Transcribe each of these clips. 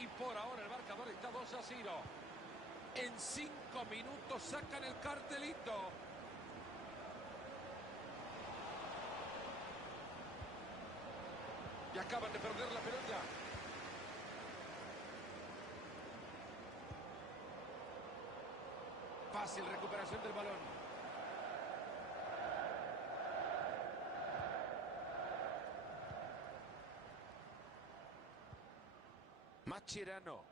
Y por ahora el marcador está 2-0. En 5 minutos sacan el cartelito. Y acaban de perder la pelota. Fácil recuperación del balón. Mascherano.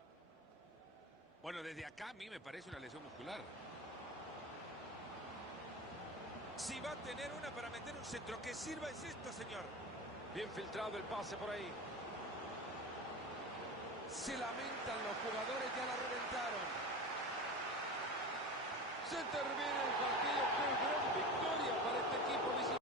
Bueno, desde acá a mí me parece una lesión muscular. Si va a tener una para meter un centro, que sirva es esto, señor. Bien filtrado el pase por ahí. Se lamentan los jugadores, ya la reventaron. Se termina el partido. ¡Qué gran victoria para este equipo visitante!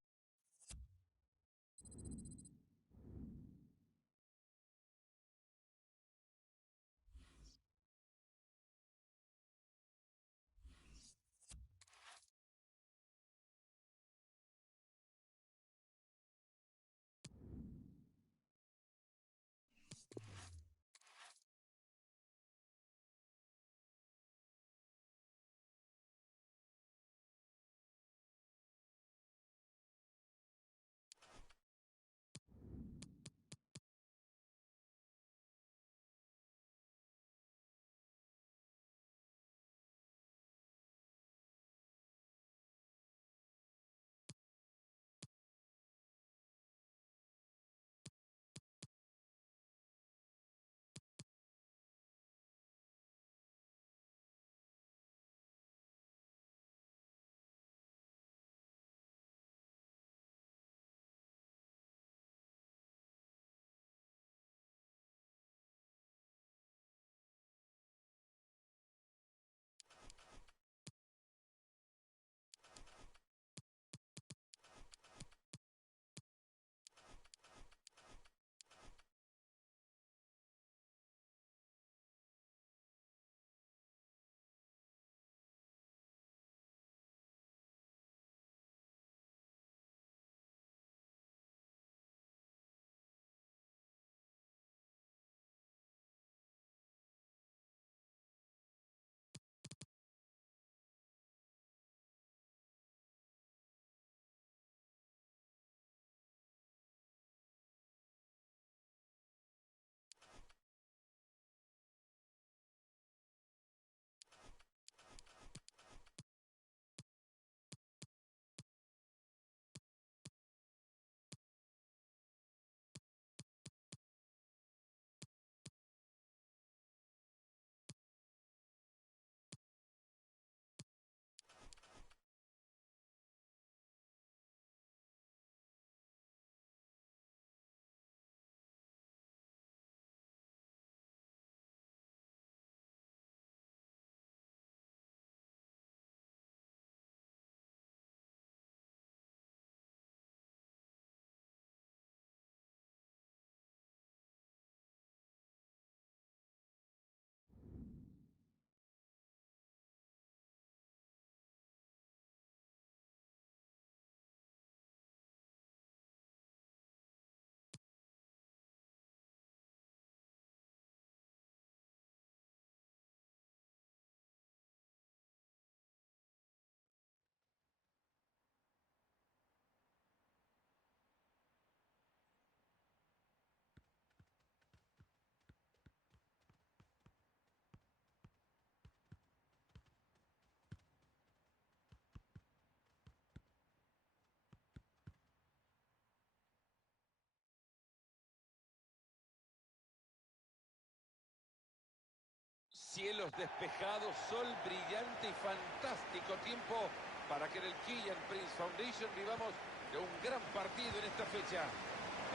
Cielos despejados, sol brillante y fantástico tiempo para que en el Killian Prince Foundation vivamos de un gran partido en esta fecha.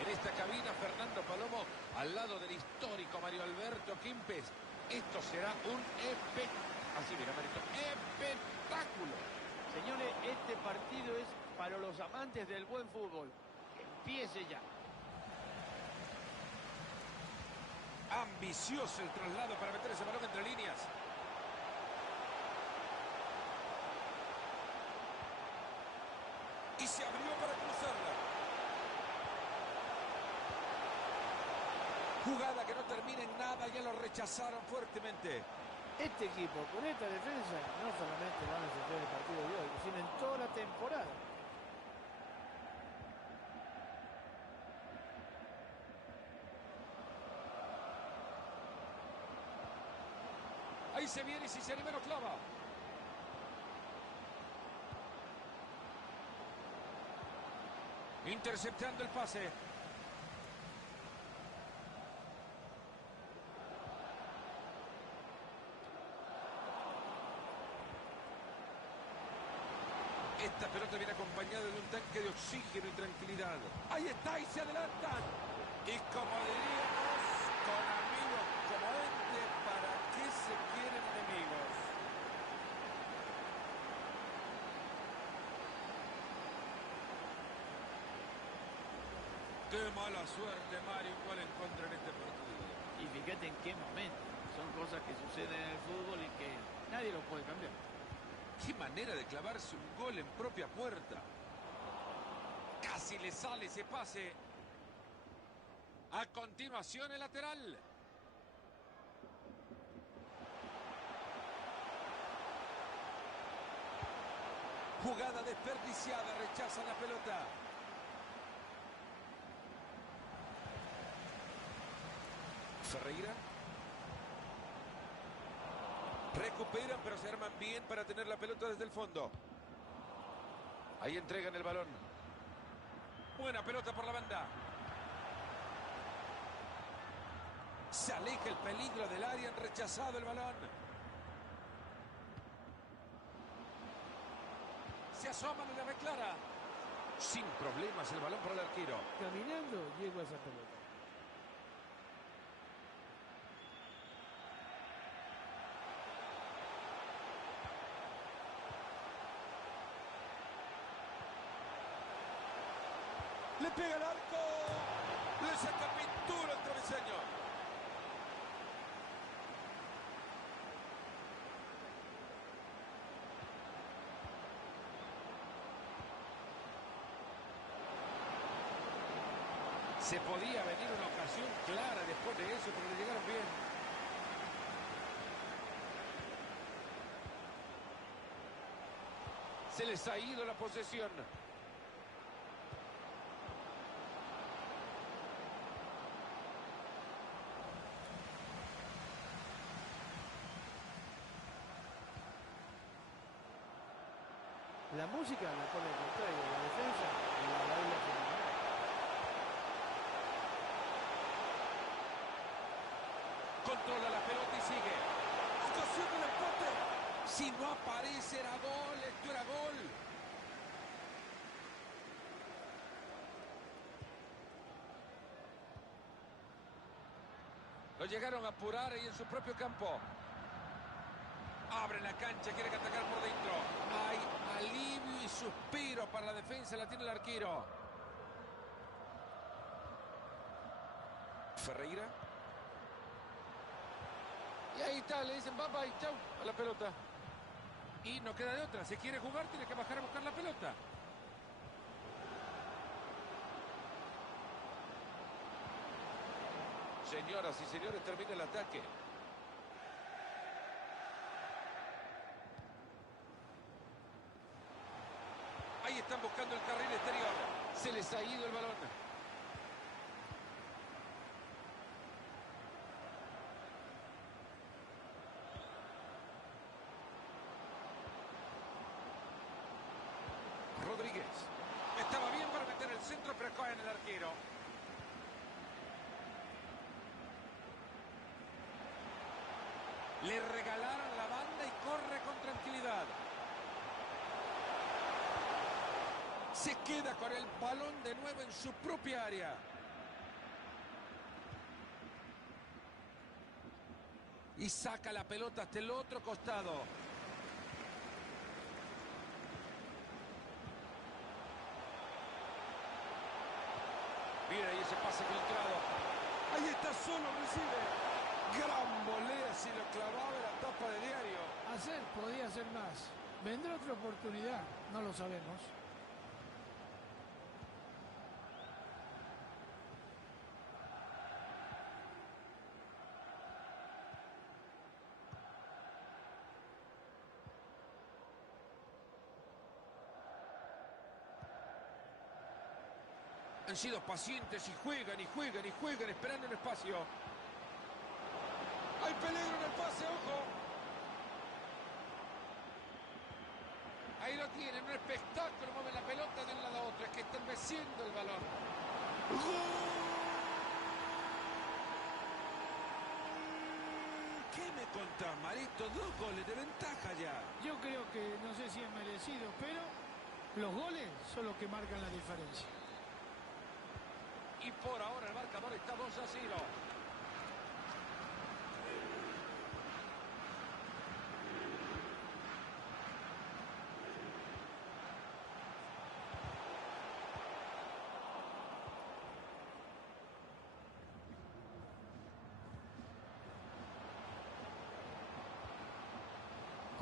En esta cabina, Fernando Palomo, al lado del histórico Mario Alberto Quimpe. Esto será un espectáculo. Señores, este partido es para los amantes del buen fútbol. Empiece ya. Ambicioso el traslado para meter ese balón entre líneas. Y se abrió para cruzarla. Jugada que no termina en nada, ya lo rechazaron fuertemente. Este equipo, con esta defensa, no solamente van a sufrir el partido de hoy, sino en toda la temporada. Ahí se viene y si se anima lo clava. Interceptando el pase. Esta pelota viene acompañada de un tanque de oxígeno y tranquilidad. Ahí está y se adelantan. Y como diríamos, con amigos como este, ¿para qué se quieren enemigos? Qué mala suerte, Mario, un gol en contra en este partido. Y fíjate en qué momento. Son cosas que suceden en el fútbol y que nadie lo puede cambiar. Qué manera de clavarse un gol en propia puerta. Casi le sale ese pase. A continuación el lateral. Jugada desperdiciada, rechaza la pelota. Ferreira. Recuperan, pero se arman bien para tener la pelota desde el fondo. Ahí entregan el balón. Buena pelota por la banda. Se aleja el peligro del área, han rechazado el balón. Se asoman y la reclara. Sin problemas el balón para el arquero. Caminando llegó a esa pelota. Le pega el arco. Le saca pintura al travesaño. Se podía venir una ocasión clara después de eso, pero le llegaron bien. Se les ha ido la posesión. La música la pone al contrario, la defensa la baila fenomenal. Controla la pelota y sigue. Ocasión del empate. Si no aparece era gol, esto era gol. Lo llegaron a apurar ahí en su propio campo. Abre la cancha, quiere atacar por dentro. Hay alivio y suspiro para la defensa, la tiene el arquero. Ferreira. Y ahí está, le dicen bye bye, chau, a la pelota. Y no queda de otra, si quiere jugar tiene que bajar a buscar la pelota. Señoras y señores, termina el ataque. Ahí están buscando el carril exterior. Se les ha ido el balón. Rodríguez. Estaba bien para meter el centro, pero cae en el arquero. Le regalaron la banda y corre con tranquilidad. Se queda con el balón de nuevo en su propia área. Y saca la pelota hasta el otro costado. Mira ahí ese pase filtrado. Ahí está solo, recibe. Gran volea, si lo clavaba en la tapa de diario. Podía hacer más. Vendrá otra oportunidad, no lo sabemos. Han sido pacientes y juegan y juegan y juegan esperando un espacio. Hay peligro en el pase, ojo. Ahí lo tienen, un espectáculo, mueven la pelota de un lado a otro, es que están meciendo el balón. ¿Qué me contás, Marito? 2 goles de ventaja ya. Yo creo que, no sé si es merecido, pero los goles son los que marcan la diferencia. Y por ahora el marcador está 2-0.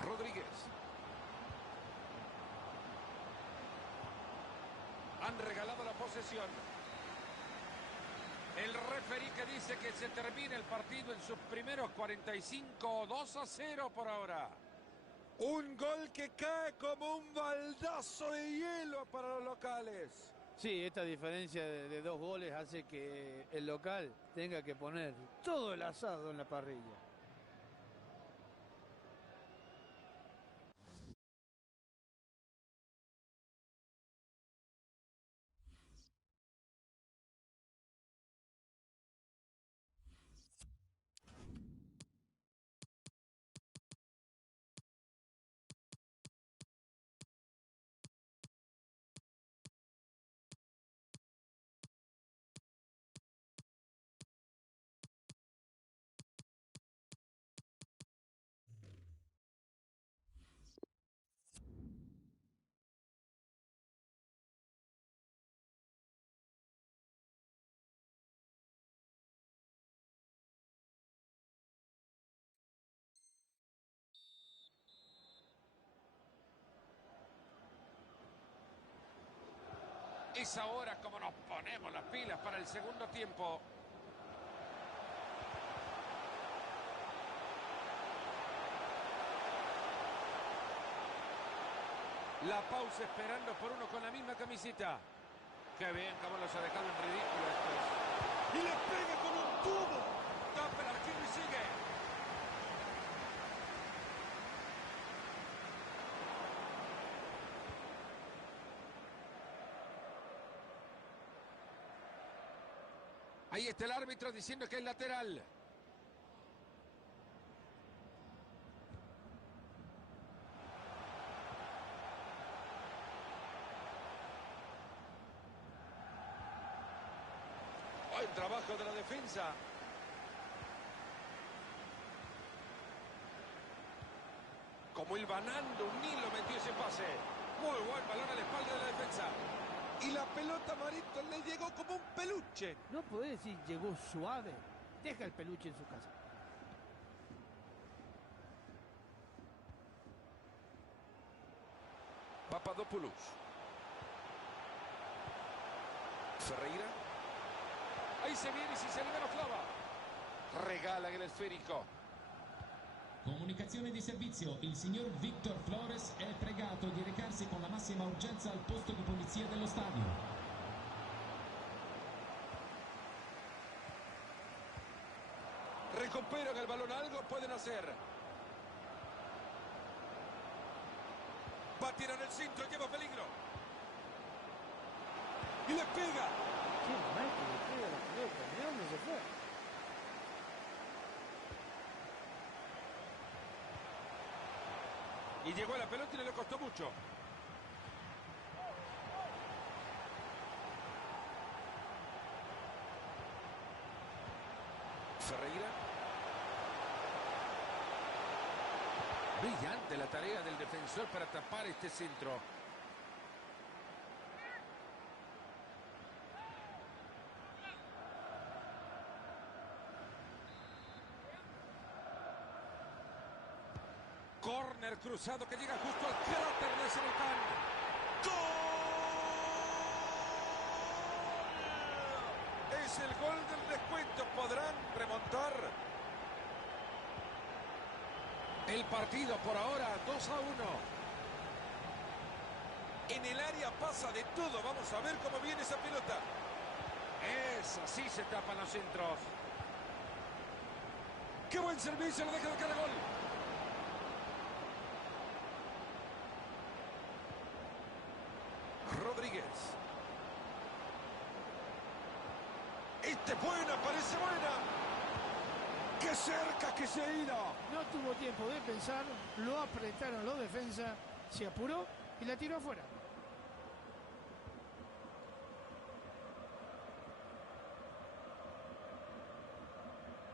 Rodríguez. Han regalado la posesión. El referí que dice que se termina el partido en sus primeros 45, 2-0 por ahora. Un gol que cae como un baldazo de hielo para los locales. Sí, esta diferencia de 2 goles hace que el local tenga que poner todo el asado en la parrilla. Es ahora como nos ponemos las pilas para el segundo tiempo. La pausa esperando por uno con la misma camiseta. Qué bien, cómo los ha dejado en ridículo estos. Y le pega con un tubo. Tapa el arquero y sigue. Ahí está el árbitro diciendo que es lateral. Buen trabajo de la defensa. Como hilvanando un hilo metió ese pase. Muy buen balón a la espalda de la defensa. Y la pelota, Marito, le llegó como un peluche. No podés decir llegó suave. Deja el peluche en su casa. Papadopoulos. Ferreira. Ahí se viene y si se libera clava. Regala el esférico. Comunicazione di servizio. Il signor Victor Flores è pregato di recarsi con la massima urgenza al posto di polizia dello stadio. Recuperan el balón, algo pueden hacer. Va a tirar el centro, lleva peligro. Y le pega. Qué mal que le pega la pelota. ¿De dónde se fue? Y llegó a la pelota y le costó mucho. Ferreira. Brillante la tarea del defensor para tapar este centro. Córner cruzado que llega justo al cráter de ese volcán. ¡Gol! Es el gol del descuento. ¿Podrán remontar? El partido por ahora 2-1. En el área pasa de todo. Vamos a ver cómo viene esa pelota. Así se tapan los centros. ¡Qué buen servicio! Lo deja de cada gol. Rodríguez. Esta es buena, parece buena. ¡Qué cerca que se ha ido! No tuvo tiempo de pensar, lo apretaron los defensas, se apuró y la tiró afuera.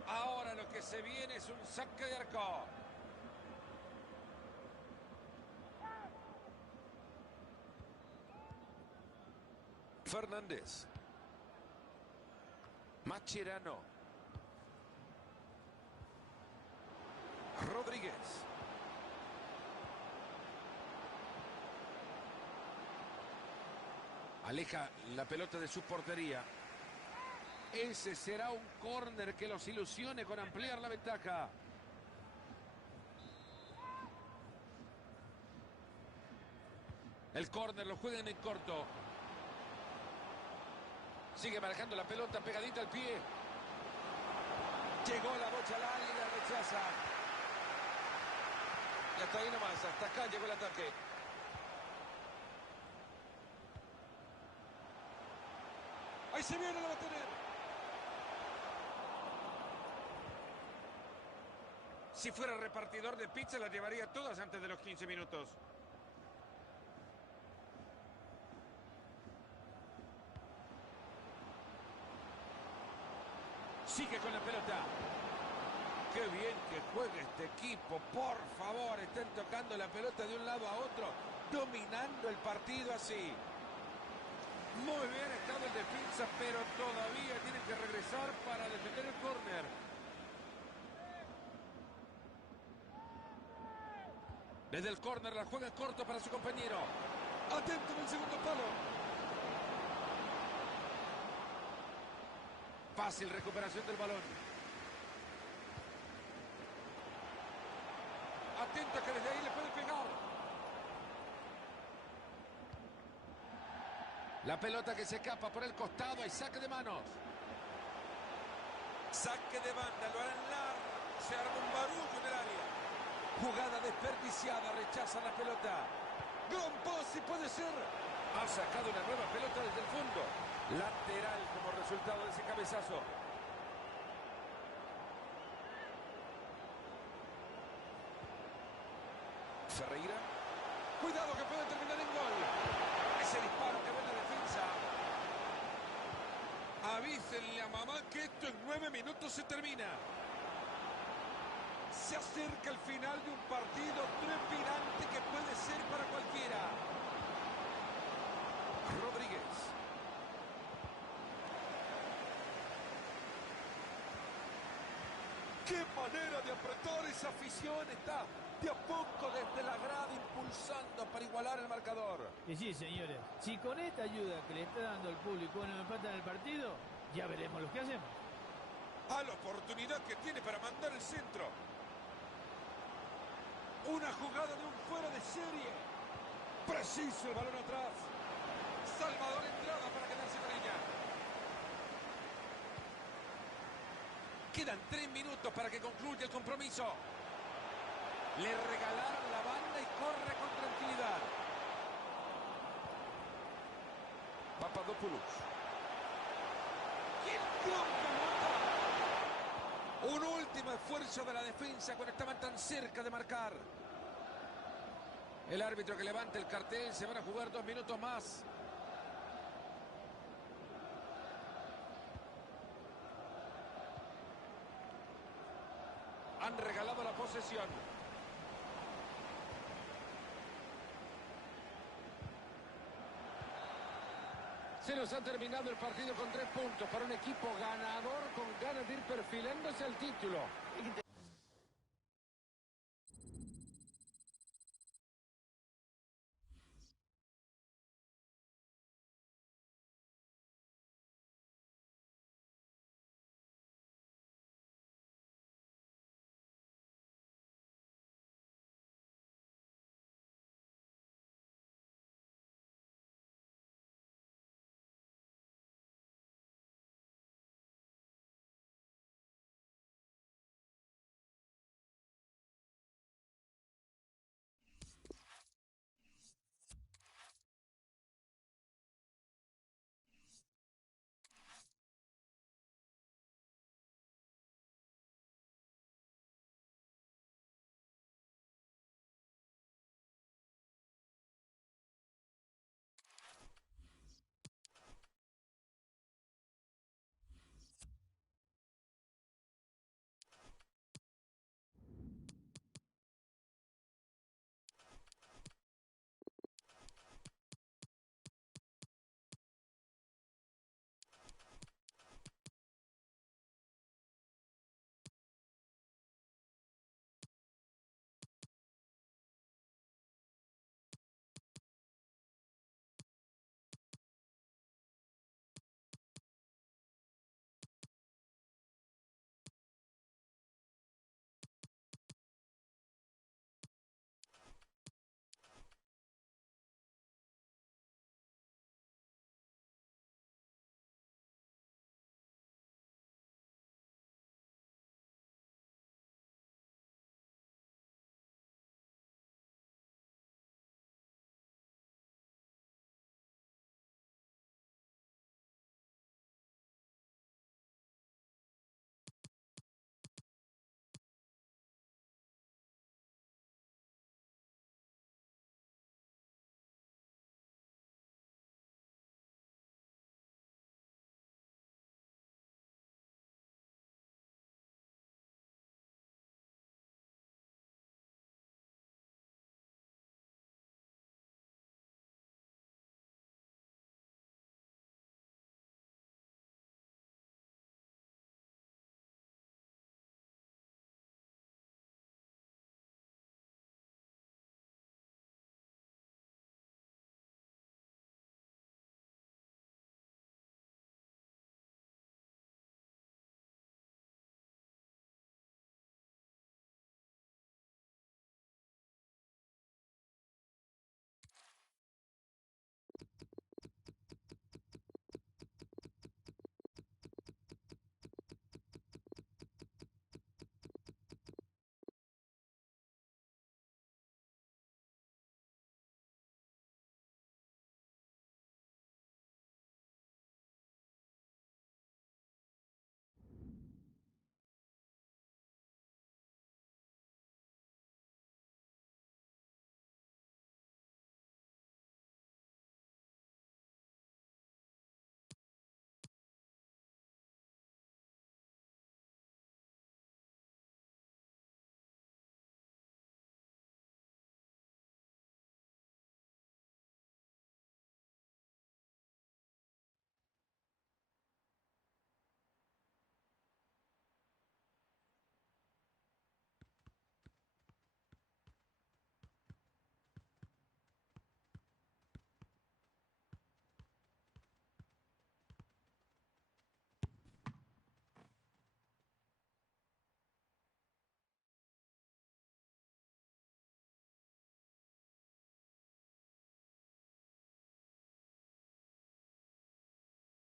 Ahora lo que se viene es un saque de arco. Fernández. Mascherano. Rodríguez. Aleja la pelota de su portería. Ese será un córner que los ilusione con ampliar la ventaja. El córner lo juegan en corto. Sigue manejando la pelota pegadita al pie. Llegó la bocha al área y la rechaza. Y hasta ahí nomás, hasta acá llegó el ataque. Ahí se viene, la va a tener. Si fuera repartidor de pizza, las llevaría todas antes de los 15 minutos. Sigue con la pelota. Qué bien que juega este equipo. Por favor, están tocando la pelota de un lado a otro, dominando el partido así. Muy bien ha estado el defensa, pero todavía tienen que regresar para defender el córner. Desde el córner la juega corto para su compañero. Atento en el segundo palo. Fácil recuperación del balón. Atento que desde ahí le puede pegar. La pelota que se escapa por el costado. Hay saque de manos. Saque de banda. Lo harán largo. Se arma un barullo en el área. Jugada desperdiciada. Rechaza la pelota. Gran pase puede ser. Ha sacado una nueva pelota desde el fondo. Lateral como resultado de ese cabezazo. Ferreira. Cuidado que puede terminar en gol. Ese disparo que ve la defensa. Avísenle a mamá que esto en 9 minutos se termina. Se acerca el final de un partido trepidante que puede ser para cualquiera. Rodríguez. ¡Qué manera de apretar esa afición! Está de a poco desde la grada impulsando para igualar el marcador. Y sí, señores, si con esta ayuda que le está dando el público no empatan el partido, ya veremos lo que hacemos. A la oportunidad que tiene para mandar el centro. Una jugada de un fuera de serie. Preciso el balón atrás. Salvador entrada para quedarse con ella. Quedan 3 minutos para que concluya el compromiso. Le regalaron la banda y corre con tranquilidad. Papadopoulos. Y el gran pelota. Un último esfuerzo de la defensa cuando estaban tan cerca de marcar. El árbitro que levanta el cartel. Se van a jugar 2 minutos más. Han regalado la posesión. Se nos ha terminado el partido con 3 puntos para un equipo ganador con ganas de ir perfilándose al título.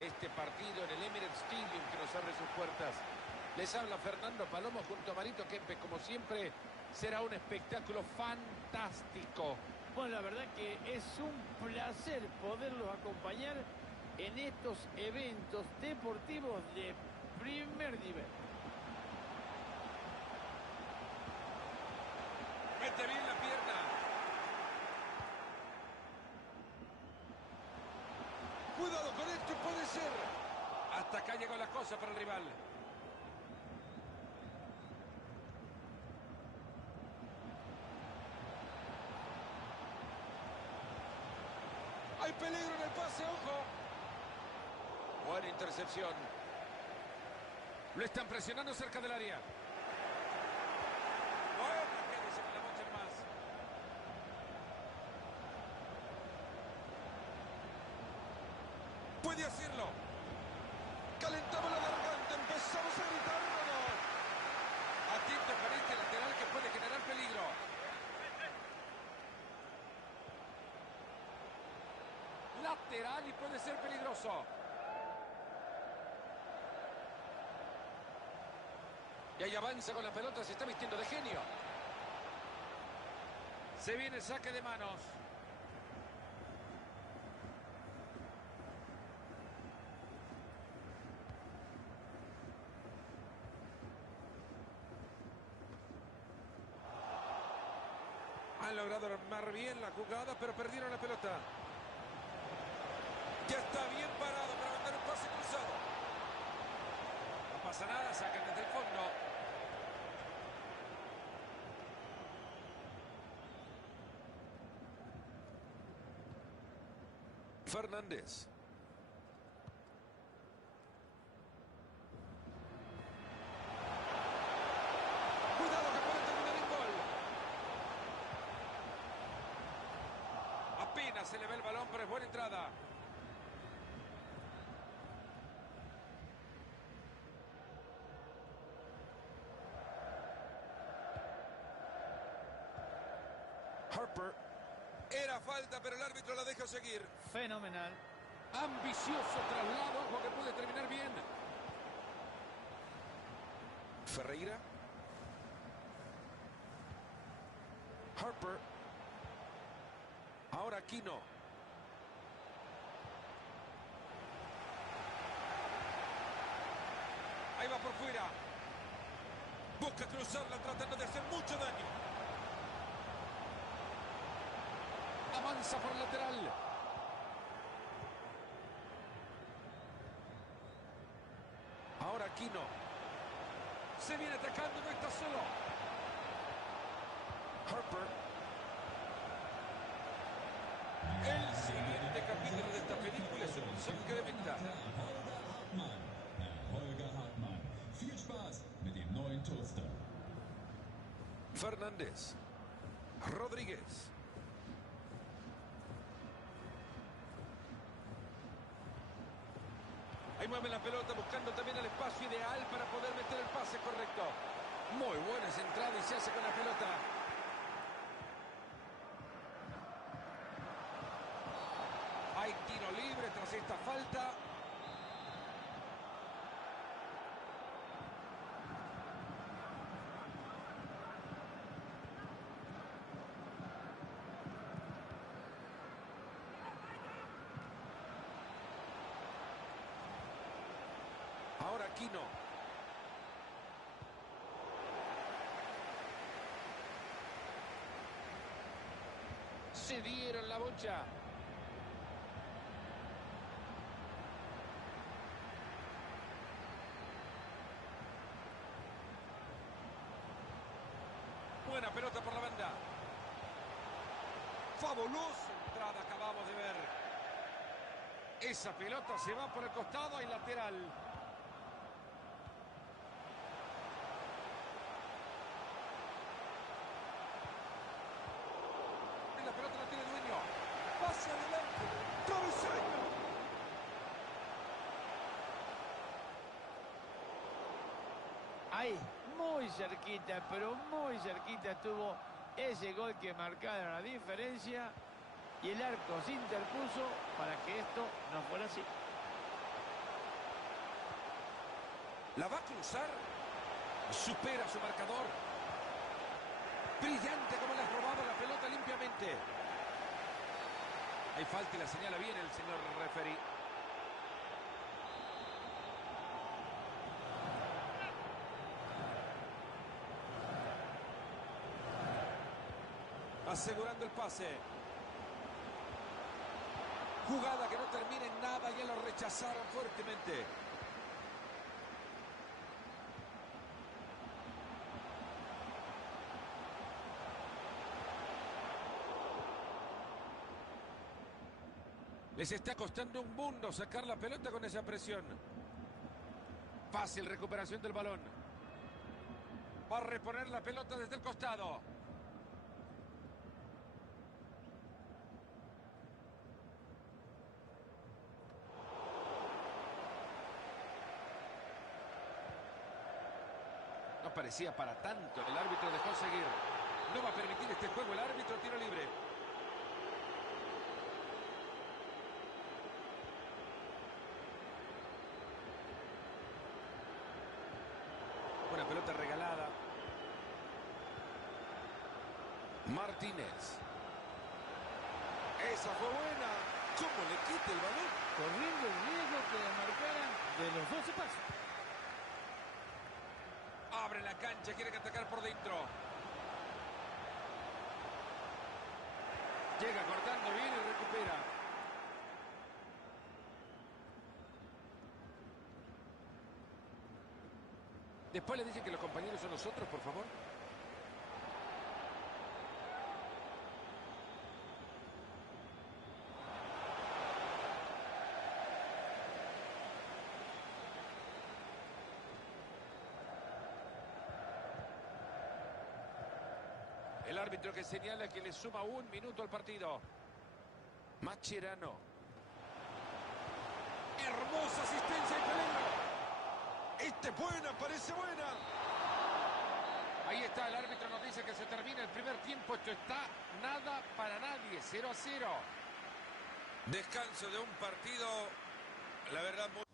Este partido en el Emirates Stadium que nos abre sus puertas. Les habla Fernando Palomo junto a Marito Kempes. Como siempre, será un espectáculo fantástico. Bueno, la verdad que es un placer poderlos acompañar en estos eventos deportivos de primer nivel. Mete bien la pierna. Cuidado con esto, puede ser. Hasta acá llegó la cosa para el rival. Hay peligro en el pase, ojo. Buena intercepción. Lo están presionando cerca del área. Bueno, quédese con la bocha en más. Puede hacerlo. Calentamos la garganta, empezamos a gritar, ¿no? Atento con este lateral que puede generar peligro. Lateral y puede ser peligroso. Y ahí avanza con la pelota, se está vistiendo de genio. Se viene el saque de manos. Han logrado armar bien la jugada, pero perdieron la pelota. Ya está bien parado para mandar un pase cruzado. No pasa nada, sacan desde el fondo. Fernández. Cuidado que puede terminar en gol. Apenas se le ve el balón, pero es buena entrada. Harper. Era falta, pero el árbitro la deja seguir. Fenomenal. Ambicioso traslado, ojo que puede terminar bien. Ferreira. Harper. Ahora Aquino. Ahí va por fuera. Busca cruzarla tratando de hacer mucho daño. Avanza por el lateral. Ahora Aquino. Se viene atacando, no está solo. Harper. El siguiente capítulo de esta película es un saque de venta. Holger Hartmann. Viel Spaß mit dem neuen Toaster. Fernández. Rodríguez. Ahí mueve la pelota buscando también el espacio ideal para poder meter el pase correcto. Muy buena esa entrada y se hace con la pelota. Hay tiro libre tras esta falta. Ahora Aquino. Se dieron la bocha. Buena pelota por la banda. Fabulosa entrada acabamos de ver. Esa pelota se va por el costado y lateral. La pelota no tiene dueño. Pase adelante. Travesaño. Ahí, muy cerquita, pero muy cerquita estuvo ese gol que marcaron la diferencia. Y el arco se interpuso para que esto no fuera así. La va a cruzar. Supera su marcador. Brillante como le has robado la pelota limpiamente. Hay falta y la señala bien el señor referee. Asegurando el pase. Jugada que no termina en nada, ya lo rechazaron fuertemente. Les está costando un mundo sacar la pelota con esa presión. Fácil recuperación del balón. Va a reponer la pelota desde el costado. No parecía para tanto. El árbitro dejó seguir. No va a permitir este juego el árbitro. Tiro libre. Una pelota regalada. Martínez. Esa fue buena. ¿Cómo le quita el balón? Corriendo el riesgo que le marcaran de los 12 pasos. Abre la cancha, quiere que atacar por dentro. Llega cortando bien y recupera. Después le dicen que los compañeros son nosotros, por favor. El árbitro que señala que le suma 1 minuto al partido. Mascherano. Hermosa asistencia y peligro. Esta es buena, parece buena. Ahí está, el árbitro nos dice que se termina el primer tiempo. Esto está nada para nadie, 0-0. Descanso de un partido, la verdad, muy...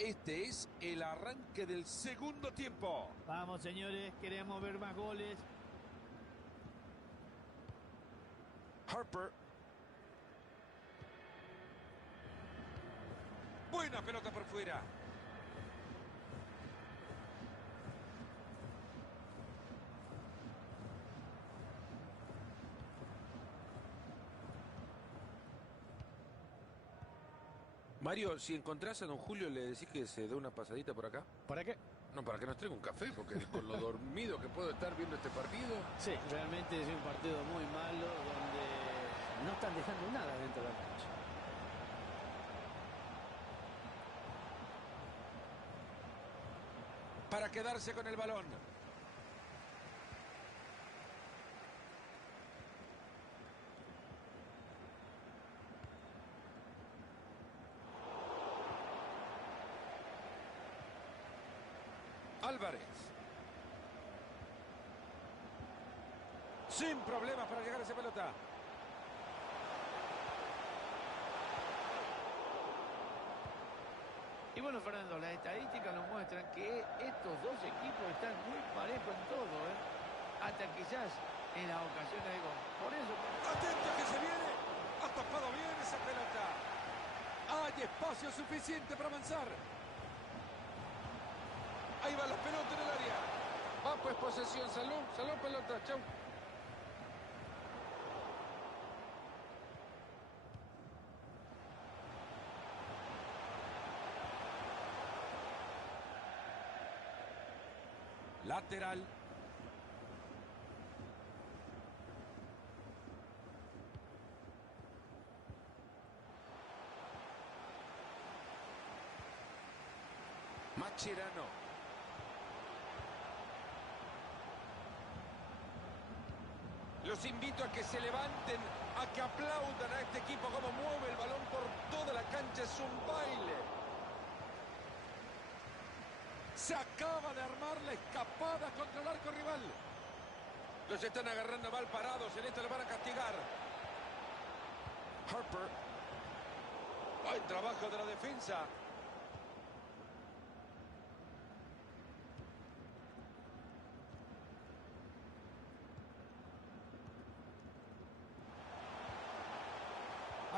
Este es el arranque del segundo tiempo. Vamos, señores, queremos ver más goles. Harper. Buena pelota por fuera. Mario, si encontrás a don Julio, le decís que se dé una pasadita por acá. ¿Para qué? No, para que nos traiga un café, porque con lo dormido que puedo estar viendo este partido. Sí, realmente es un partido muy malo donde no están dejando nada dentro de la cancha. Para quedarse con el balón. Álvarez. Sin problemas para llegar a esa pelota. Y bueno, Fernando, las estadísticas nos muestran que estos dos equipos están muy parejos en todo, ¿eh? Hasta quizás en las ocasiones de gol. Por eso... Atento que se viene. Ha tapado bien esa pelota. Hay espacio suficiente para avanzar. Ahí va la pelota en el área. Va pues posesión, salón pelota, chau. Lateral. Mascherano. Los invito a que se levanten, a que aplaudan a este equipo como mueve el balón por toda la cancha. Es un baile. Se acaba de armar la escapada contra el arco rival. Los están agarrando mal parados. En esta lo van a castigar. Harper. Buen trabajo de la defensa.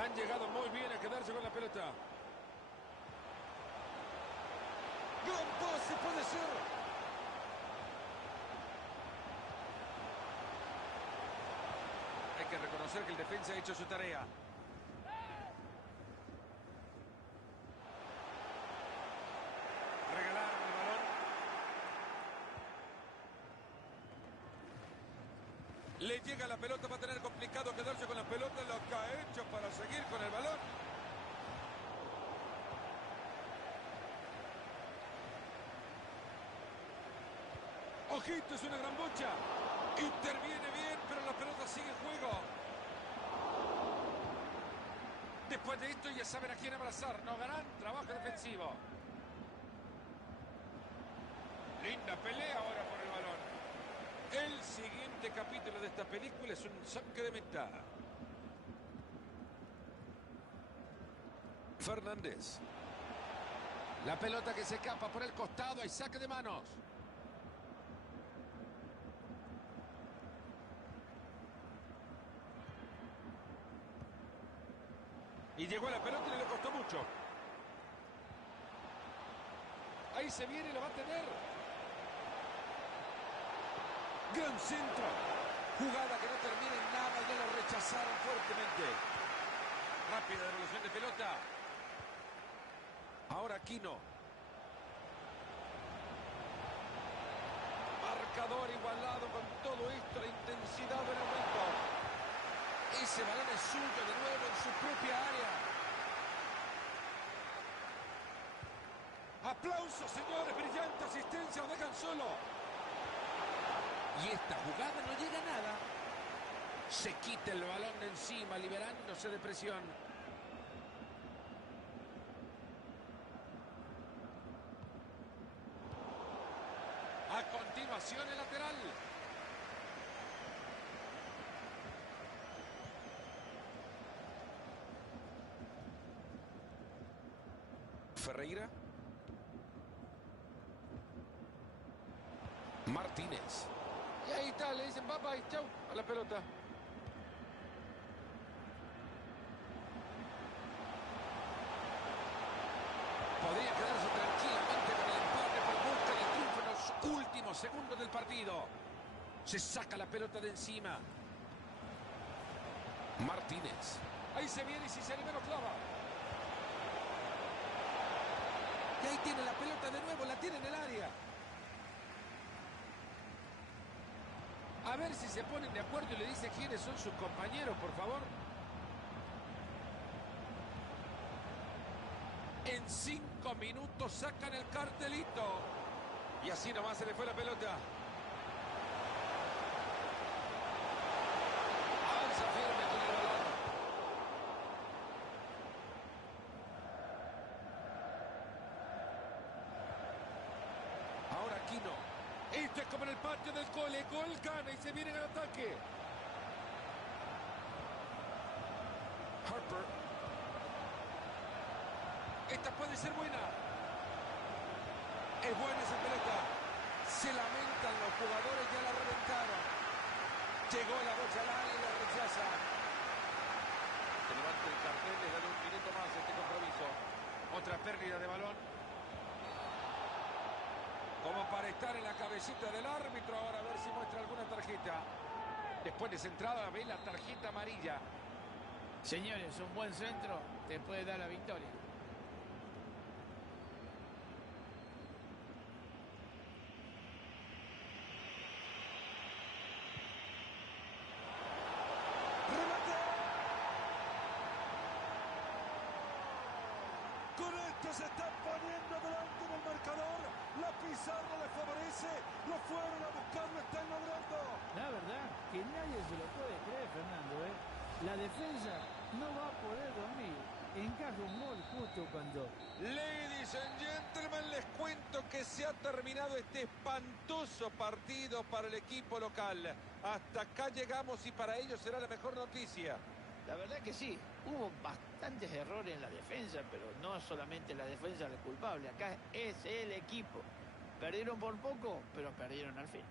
Han llegado muy bien a quedarse con la pelota. ¡Gran pase puede ser! Hay que reconocer que el defensa ha hecho su tarea. Regalaron el balón. Le llega la pelota, va a tener complicado quedarse con la pelota. Lo que ha hecho para seguir con el balón. Ojito, es una gran bocha. Interviene bien, pero la pelota sigue en juego. Después de esto ya saben a quién abrazar. No, gran trabajo defensivo. Linda pelea ahora por el balón. El siguiente capítulo de esta película es un saque de meta. Fernández. La pelota que se escapa por el costado. Hay saque de manos. Y llegó la pelota y le costó mucho. Ahí se viene y lo va a tener. Gran centro. Jugada que no termina en nada. Ya lo rechazaron fuertemente. Rápida devolución de pelota. Ahora Aquino. Marcador igualado con todo esto. La intensidad del aumento. Ese balón es suyo de nuevo en su propia área. Aplausos, señores. Brillante asistencia. Lo dejan solo. Y esta jugada no llega a nada. Se quita el balón de encima, liberándose de presión. A continuación el lateral. Ferreira. Martínez. Y ahí está, le dicen papá y chau a la pelota. Podría quedarse tranquilamente con el empate por busca del triunfo en los últimos segundos del partido. Se saca la pelota de encima. Martínez. Ahí se viene y si se anima lo clava. Y ahí tiene la pelota de nuevo, la tiene en el área. A ver si se ponen de acuerdo y le dice quiénes son sus compañeros, por favor. En 5 minutos sacan el cartelito. Y así nomás se le fue la pelota. Avanza firme con el balón. Ahora Aquino. Esto es como en el patio del cole. Gol gana y se viene al ataque. Harper. Esta puede ser buena. Es buena esa pelota. Se lamentan los jugadores, ya la reventaron. Llegó la bocha al área y la rechaza. Se levanta el cartel, le da un minuto más a este compromiso. Otra pérdida de balón. Como para estar en la cabecita del árbitro. Ahora a ver si muestra alguna tarjeta. Después de centrada ve la tarjeta amarilla. Señores, un buen centro te puede dar la victoria. que se está poniendo delante del marcador. La pizarra le favorece. Lo fueron a buscar, lo están logrando. La verdad que nadie se lo puede creer, Fernando, ¿eh? La defensa no va a poder dormir. Encaja un gol justo cuando... Ladies and gentlemen, les cuento que se ha terminado este espantoso partido para el equipo local. Hasta acá llegamos y para ellos será la mejor noticia. La verdad que sí, hubo bastantes errores en la defensa, pero no solamente la defensa es el culpable. Acá es el equipo. Perdieron por poco, pero perdieron al fin.